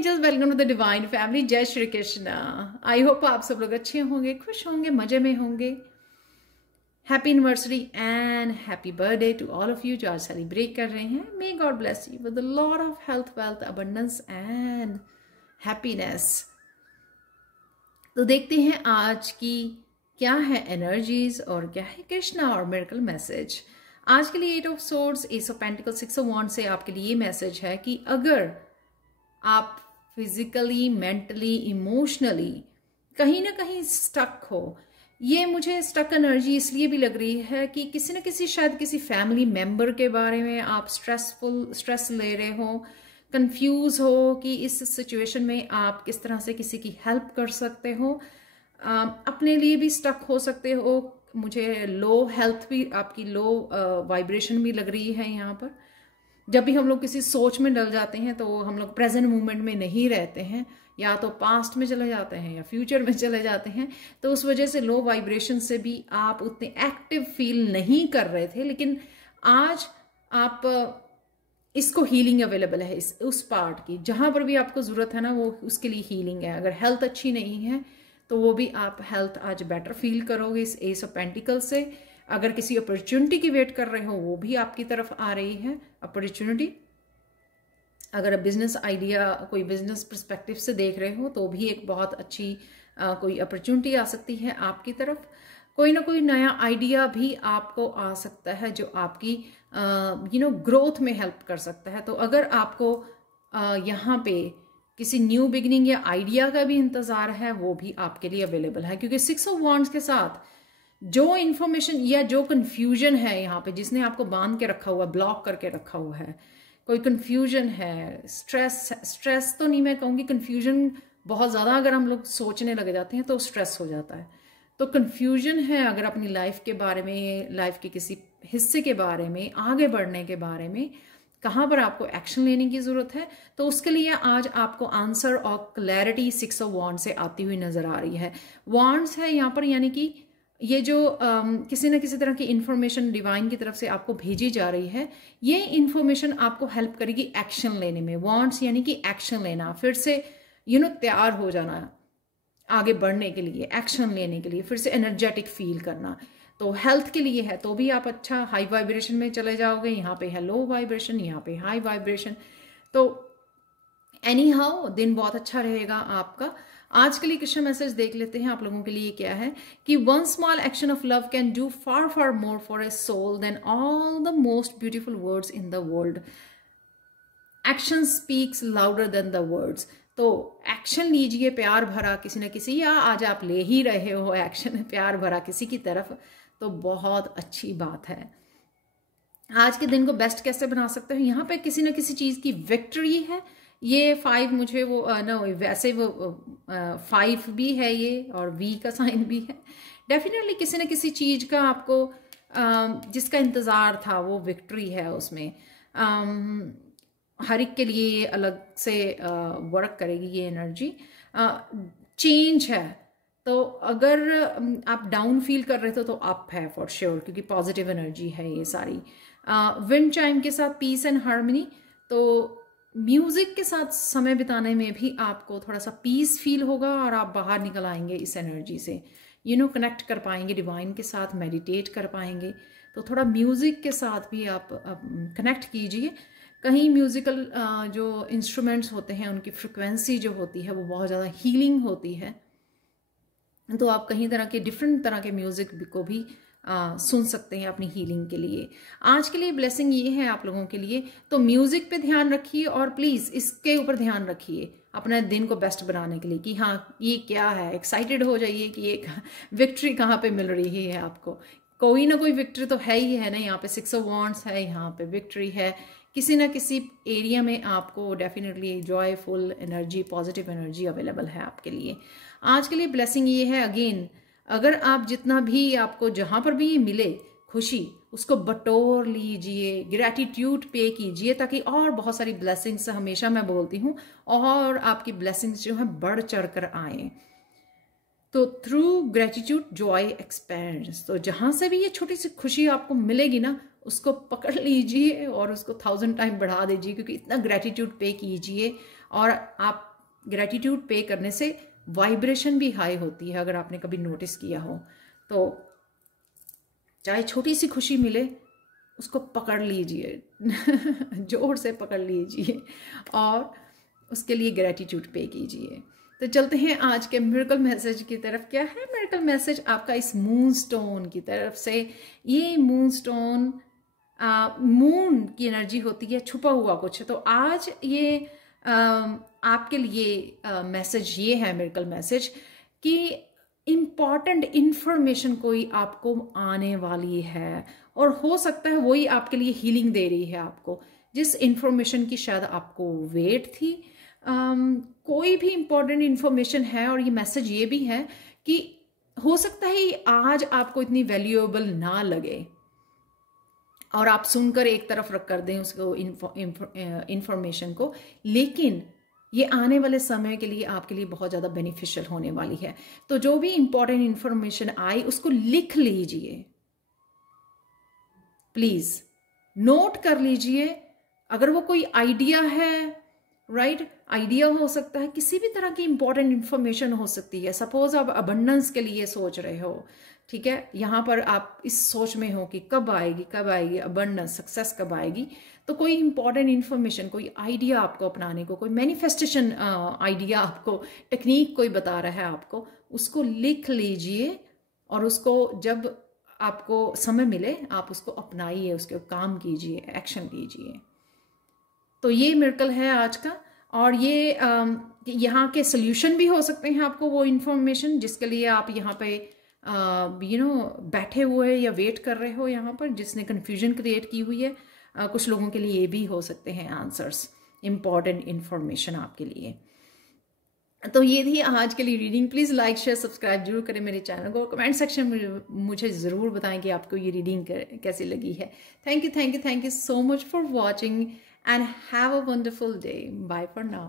Angels, welcome to the divine family. जय Shri Krishna. I hope आप सब लोग अच्छे होंगे, खुश होंगे, मजे में होंगे। Happy anniversary and happy birthday to all of you जो आज सेलिब्रेट कर रहे हैं। May God bless you with a lot of health, wealth, abundance and happiness. तो देखते हैं आज की क्या है एनर्जीज और क्या है कृष्णा और मिरेकल मैसेज। आज के लिए 8 of swords, S of pentacles, 6 of wands से आपके लिए ये मैसेज है कि अगर आप फिजिकली, मेंटली, इमोशनली कहीं ना कहीं स्टक हो, ये मुझे स्टक एनर्जी इसलिए भी लग रही है कि किसी न किसी, शायद किसी फैमिली मेंबर के बारे में आप स्ट्रेस ले रहे हो, कंफ्यूज हो कि इस सिचुएशन में आप किस तरह से किसी की हेल्प कर सकते हो। अपने लिए भी स्टक हो सकते हो। मुझे लो हेल्थ भी, आपकी लो वाइब्रेशन भी लग रही है यहाँ पर। जब भी हम लोग किसी सोच में डल जाते हैं तो हम लोग प्रेजेंट मोमेंट में नहीं रहते हैं, या तो पास्ट में चले जाते हैं या फ्यूचर में चले जाते हैं। तो उस वजह से लो वाइब्रेशन से भी आप उतने एक्टिव फील नहीं कर रहे थे, लेकिन आज आप इसको हीलिंग अवेलेबल है उस पार्ट की, जहां पर भी आपको ज़रूरत है ना, वो उसके लिए हीलिंग है। अगर हेल्थ अच्छी नहीं है तो वो भी आप हेल्थ आज बेटर फील करोगे इस एस ऑफ पेंटिकल से। अगर किसी अपॉर्चुनिटी की वेट कर रहे हो, वो भी आपकी तरफ आ रही है अपॉर्चुनिटी। अगर आप बिजनेस आइडिया, कोई बिजनेस पर्सपेक्टिव से देख रहे हो, तो भी एक बहुत अच्छी कोई अपॉर्चुनिटी आ सकती है आपकी तरफ। कोई ना कोई नया आइडिया भी आपको आ सकता है जो आपकी ग्रोथ में हेल्प कर सकता है। तो अगर आपको यहाँ पे किसी न्यू बिगिनिंग या आइडिया का भी इंतजार है, वो भी आपके लिए अवेलेबल है, क्योंकि 6 ऑफ वॉन्ड्स के साथ जो इन्फॉर्मेशन या जो कंफ्यूजन है यहाँ पे, जिसने आपको बांध के रखा हुआ, ब्लॉक करके रखा हुआ है, कोई कंफ्यूजन है, स्ट्रेस तो नहीं मैं कहूँगी, कंफ्यूजन बहुत ज़्यादा अगर हम लोग सोचने लगे जाते हैं तो स्ट्रेस हो जाता है। तो कंफ्यूजन है अगर अपनी लाइफ के बारे में, लाइफ के किसी हिस्से के बारे में, आगे बढ़ने के बारे में, कहाँ पर आपको एक्शन लेने की ज़रूरत है, तो उसके लिए आज आपको आंसर और क्लैरिटी 6 ऑफ वॉन्ड्स से आती हुई नज़र आ रही है। वॉन्ड्स है यहाँ पर, यानी कि ये जो किसी न किसी तरह की इंफॉर्मेशन डिवाइन की तरफ से आपको भेजी जा रही है, ये इंफॉर्मेशन आपको हेल्प करेगी एक्शन लेने में। वॉन्ट्स यानी कि एक्शन लेना, फिर से तैयार हो जाना आगे बढ़ने के लिए, एक्शन लेने के लिए, फिर से एनर्जेटिक फील करना। तो हेल्थ के लिए है तो भी आप अच्छा हाई वाइब्रेशन में चले जाओगे। यहाँ पे है लो वाइब्रेशन, यहाँ पे हाई वाइब्रेशन। तो एनी हाउ दिन बहुत अच्छा रहेगा आपका। आज के लिए कृष्ण मैसेज देख लेते हैं आप लोगों के लिए क्या है कि one small action of love can do far far more for a soul than all the most beautiful words in the world. Action speaks louder than the words. तो एक्शन लीजिए प्यार भरा किसी न किसी, या आज आप ले ही रहे हो एक्शन प्यार भरा किसी की तरफ, तो बहुत अच्छी बात है। आज के दिन को बेस्ट कैसे बना सकते हो, यहाँ पे किसी न किसी चीज़ की विक्ट्री है। ये 5 मुझे वो वैसे वो 5 भी है ये, और वी का साइन भी है। डेफिनेटली किसी न किसी चीज़ का आपको जिसका इंतज़ार था वो विक्ट्री है उसमें। हर एक के लिए ये अलग से वर्क करेगी ये एनर्जी। चेंज है, तो अगर आप डाउन फील कर रहे थे तो अप है फॉर श्योर, क्योंकि पॉजिटिव एनर्जी है ये सारी। विंड चाइम के साथ पीस एंड हार्मनी, तो म्यूजिक के साथ समय बिताने में भी आपको थोड़ा सा पीस फील होगा और आप बाहर निकल आएंगे इस एनर्जी से, कनेक्ट कर पाएंगे डिवाइन के साथ, मेडिटेट कर पाएंगे। तो थोड़ा म्यूजिक के साथ भी आप कनेक्ट कीजिए। कहीं म्यूजिकल जो इंस्ट्रूमेंट्स होते हैं उनकी फ्रिक्वेंसी जो होती है वो बहुत ज़्यादा हीलिंग होती है, तो आप कहीं तरह के डिफरेंट तरह के म्यूजिक को भी सुन सकते हैं अपनी हीलिंग के लिए। आज के लिए ब्लेसिंग ये है आप लोगों के लिए, तो म्यूजिक पे ध्यान रखिए और प्लीज़ इसके ऊपर ध्यान रखिए अपने दिन को बेस्ट बनाने के लिए कि हाँ ये क्या है, एक्साइटेड हो जाइए कि ये विक्ट्री कहाँ पे मिल रही है आपको। कोई ना कोई विक्ट्री तो है ही है ना। यहाँ पे 6 ऑफ वॉन्ड्स है, यहाँ पे विक्ट्री है, किसी ना किसी एरिया में आपको definitely joyful energy, positive energy available है आपके लिए। आज के लिए ब्लेसिंग ये है, अगेन अगर आप जितना भी आपको जहाँ पर भी मिले खुशी, उसको बटोर लीजिए, ग्रैटिट्यूड पे कीजिए, ताकि और बहुत सारी ब्लेसिंग्स, हमेशा मैं बोलती हूँ, और आपकी ब्लेसिंग्स जो है बढ़ चढ़ कर आए। तो थ्रू ग्रेटिट्यूड जॉय एक्सपेंड्स। तो जहाँ से भी ये छोटी सी खुशी आपको मिलेगी ना, उसको पकड़ लीजिए और उसको 1000 टाइम बढ़ा दीजिए, क्योंकि इतना ग्रेटिट्यूड पे कीजिए और आप ग्रेटिट्यूड पे करने से वाइब्रेशन भी हाई होती है, अगर आपने कभी नोटिस किया हो तो। चाहे छोटी सी खुशी मिले उसको पकड़ लीजिए जोर से पकड़ लीजिए और उसके लिए ग्रेटिट्यूड पे कीजिए। तो चलते हैं आज के मिरेकल मैसेज की तरफ। क्या है मिरेकल मैसेज आपका इस मून स्टोन की तरफ से? ये मून स्टोन मून की एनर्जी होती है, छुपा हुआ कुछ। तो आज ये आपके लिए मैसेज ये है, मिरेकल मैसेज, कि इम्पॉर्टेंट इंफॉर्मेशन कोई आपको आने वाली है और हो सकता है वही आपके लिए हीलिंग दे रही है आपको, जिस इंफॉर्मेशन की शायद आपको वेट थी। कोई भी इम्पॉर्टेंट इंफॉर्मेशन है और ये मैसेज ये भी है कि हो सकता है आज आपको इतनी वैल्यूएबल ना लगे और आप सुनकर एक तरफ रख कर दें उसको इंफॉर्मेशन को, लेकिन ये आने वाले समय के लिए आपके लिए बहुत ज़्यादा बेनिफिशियल होने वाली है। तो जो भी इंपॉर्टेंट इंफॉर्मेशन आई उसको लिख लीजिए, प्लीज नोट कर लीजिए। अगर वो कोई आइडिया है, राइट, आइडिया हो सकता है, किसी भी तरह की इंपॉर्टेंट इंफॉर्मेशन हो सकती है। सपोज आप अबंडेंस के लिए सोच रहे हो, ठीक है, यहाँ पर आप इस सोच में हो कि कब आएगी अबंडेंस, सक्सेस कब आएगी। तो कोई इंपॉर्टेंट इंफॉर्मेशन, कोई आइडिया आपको अपनाने को, कोई मैनिफेस्टेशन आइडिया आपको, टेक्निक कोई बता रहा है आपको, उसको लिख लीजिए और उसको जब आपको समय मिले आप उसको अपनाइए, उसके काम कीजिए, एक्शन कीजिए। तो ये मिरेकल है आज का। और ये यहाँ के सोल्यूशन भी हो सकते हैं आपको, वो इन्फॉर्मेशन जिसके लिए आप यहाँ पे बैठे हुए या वेट कर रहे हो यहाँ पर, जिसने कन्फ्यूजन क्रिएट की हुई है। कुछ लोगों के लिए ये भी हो सकते हैं आंसर्स, इम्पॉर्टेंट इन्फॉर्मेशन आपके लिए। तो ये थी आज के लिए reading. Please like share subscribe जरूर करें मेरे चैनल को। कमेंट सेक्शन में मुझे ज़रूर बताएं कि आपको ये रीडिंग कैसी लगी है। Thank you so much for watching and have a wonderful day. Bye for now.